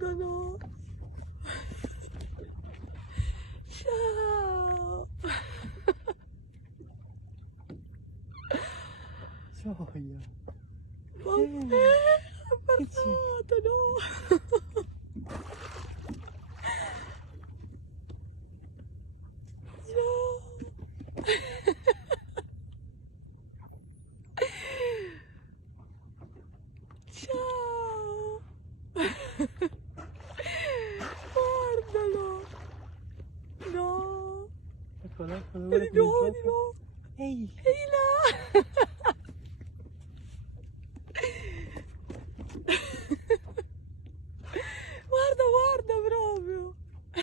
Guardalo. Ciao. Gioia. Vabbè, è passato, no? Ciao. Guardalo. No. Eccolo, eccolo, Di nuovo, di nuovo. Ehi! Ehi là.